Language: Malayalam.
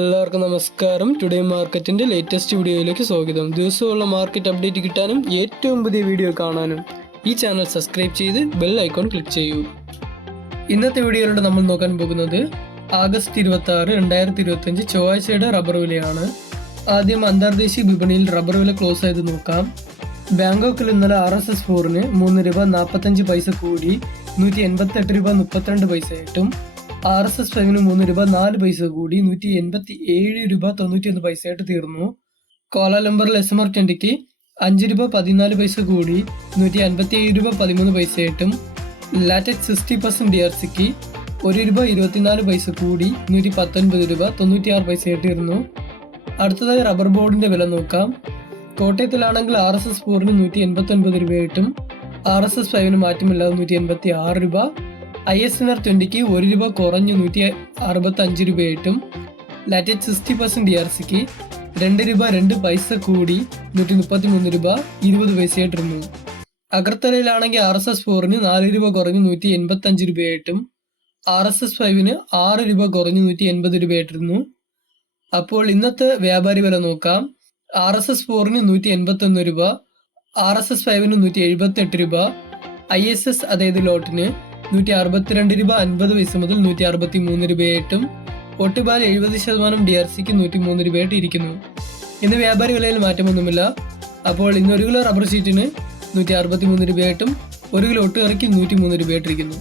എല്ലാവർക്കും നമസ്കാരം. ടുഡേ മാർക്കറ്റിന്റെ ലേറ്റസ്റ്റ് വീഡിയോയിലേക്ക് സ്വാഗതം. ദിവസമുള്ള മാർക്കറ്റ് അപ്ഡേറ്റ് കിട്ടാനും ഏറ്റവും പുതിയ വീഡിയോ കാണാനും ഈ ചാനൽ സബ്സ്ക്രൈബ് ചെയ്ത് ബെൽ ഐക്കോൺ ക്ലിക്ക് ചെയ്യൂ. ഇന്നത്തെ വീഡിയോയിലൂടെ നമ്മൾ നോക്കാൻ പോകുന്നത് ആഗസ്റ്റ് ഇരുപത്തി ആറ് രണ്ടായിരത്തി ഇരുപത്തി അഞ്ച് ചൊവ്വാഴ്ചയുടെ റബ്ബർ വിലയാണ്. ആദ്യം അന്തർദേശീയ വിപണിയിൽ റബ്ബർ വില ക്ലോസ് ചെയ്ത് നോക്കാം. ബാങ്കോക്കിൽ ഇന്നലെ ആർ എസ് എസ് ഫോറിന് മൂന്ന് രൂപ നാൽപ്പത്തഞ്ച് പൈസ കൂടി നൂറ്റി എൺപത്തെട്ട് രൂപ മുപ്പത്തിരണ്ട് പൈസയായിട്ടും ആർ എസ് എസ് ഫൈവിന് മൂന്ന് രൂപ നാല് പൈസ കൂടി നൂറ്റി എൺപത്തി ഏഴ് രൂപ തൊണ്ണൂറ്റി ഒന്ന് പൈസയായിട്ട് തീർന്നു. കോലാലംബറിൽ എസ് എം ആർ ട്വന്റിക്ക് അഞ്ച് രൂപ പതിനാല് പൈസ കൂടി നൂറ്റി അൻപത്തി ഏഴ് രൂപ പതിമൂന്ന് പൈസയായിട്ടും latex sixty percent D R സിക്ക് ഒരു രൂപ ഇരുപത്തിനാല് പൈസ കൂടി നൂറ്റി പത്തൊൻപത് രൂപ തൊണ്ണൂറ്റി ആറ് പൈസയായിട്ട് ഇരുന്നു അടുത്തതായി റബ്ബർ ബോർഡിന്റെ വില നോക്കാം. കോട്ടയത്തിലാണെങ്കിൽ ആർ എസ് എസ് ഫോറിന് നൂറ്റി എൺപത്തി ഒൻപത് രൂപയായിട്ടും ആർ എസ് എസ് ഫൈവിന് മാറ്റമില്ലാതെ നൂറ്റി എൺപത്തി ആറ് രൂപ ഐ എസ് എൻ ആർ ട്വന്റിക്ക് ഒരു രൂപ കുറഞ്ഞ് നൂറ്റി അറുപത്തി അഞ്ച് രൂപയായിട്ടും latex sixty percent D R സിക്ക് രണ്ട് രൂപ രണ്ട് പൈസ കൂടി നൂറ്റി മുപ്പത്തി മൂന്ന് രൂപ ഇരുപത് പൈസയായിട്ടിരുന്നു. അഗർത്തലയിലാണെങ്കിൽ ആർ എസ് എസ് ഫോറിന് നാല് രൂപ കുറഞ്ഞ് നൂറ്റി എൺപത്തി അഞ്ച് രൂപയായിട്ടും ആർ എസ് എസ് ഫൈവിന് ആറ് രൂപ കുറഞ്ഞ് നൂറ്റി എൺപത് രൂപയായിട്ടിരുന്നു. അപ്പോൾ ഇന്നത്തെ വ്യാപാരി വില നോക്കാം. ആർ എസ് എസ് ഫോറിന് നൂറ്റി എൺപത്തി ഒന്ന് രൂപ ആർ എസ് എസ് ഫൈവിന് നൂറ്റി എഴുപത്തി എട്ട് രൂപ ഐ എസ് എസ് അതായത് ലോട്ടിന് നൂറ്റി അറുപത്തിരണ്ട് രൂപ അൻപത് പൈസ മുതൽ നൂറ്റി അറുപത്തി മൂന്ന് രൂപയായിട്ടും ഒട്ടുപാൽ എഴുപത് ശതമാനം ഡി ആർ സിക്ക് നൂറ്റി മൂന്ന് രൂപയായിട്ട് ഇരിക്കുന്നു. ഇന്ന് വ്യാപാര വിലയിൽ മാറ്റമൊന്നുമില്ല. അപ്പോൾ ഇന്ന് ഒരു കിലോ റബ്ബർ ഷീറ്റിന് നൂറ്റി അറുപത്തി മൂന്ന് രൂപയായിട്ടും ഒരു കിലോ ഒട്ടുകറിക്ക് നൂറ്റി മൂന്ന് രൂപയായിട്ടിരിക്കുന്നു.